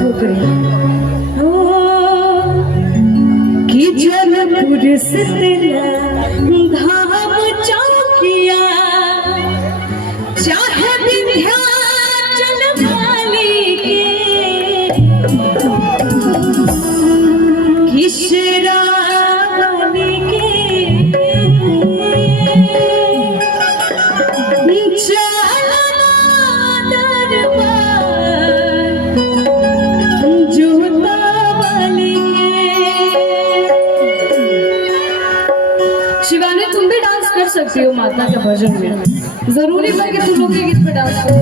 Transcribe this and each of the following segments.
हो गई कि जनपुर से धाम चौकिया चाहे विंध्याचल वाली के किशरा वाली के शिवानी, तुम भी डांस कर सकती हो माता के भजन में। जरूरी है कि तुम लोग के गीत पे डांस करो।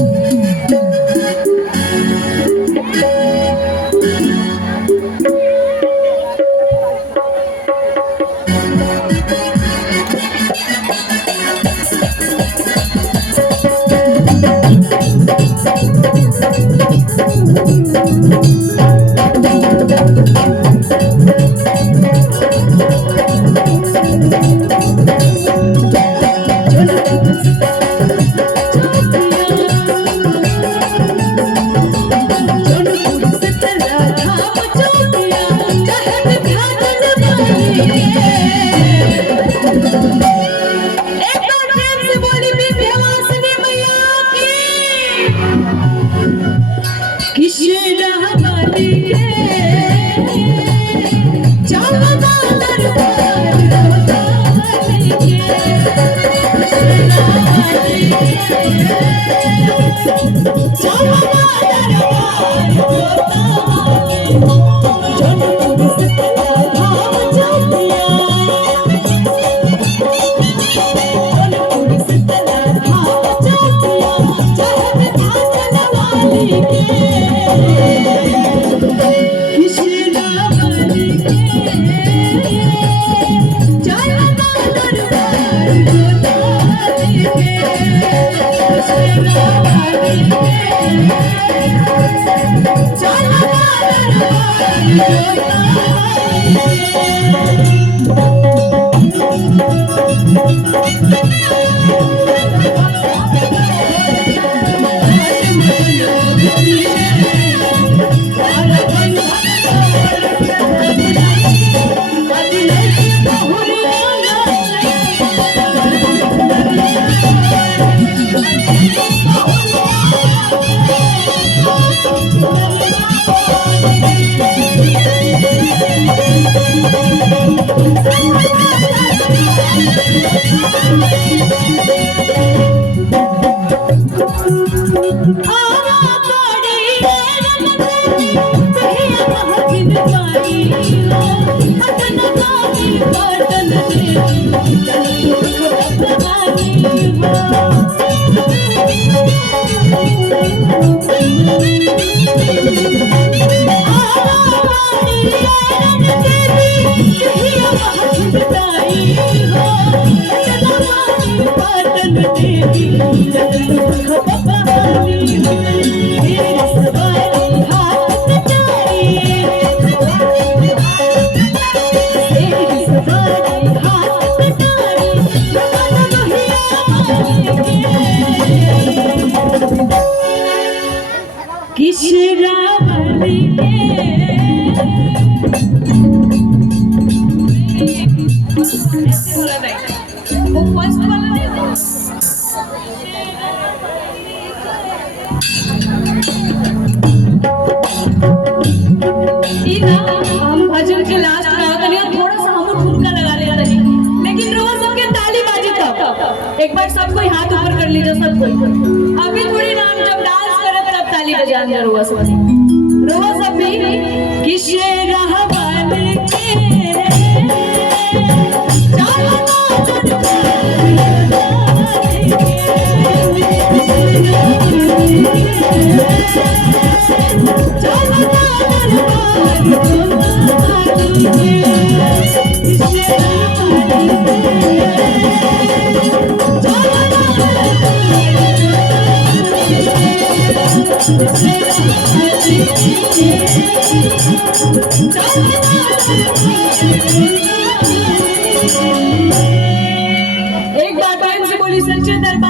हम भजन के लास्ट में थोड़ा सा हम ठुमका लगा ले रही, लेकिन रोज सबके ताली बाजी तब एक बार सब कोई हाथ ऊपर कर लीजिए। सब कोई अभी थोड़ी ना, जब डांस करे तब ताली बजान जरूर रोज सब भी किसे रहवाने के एक बार से बोली सच्चे दरबार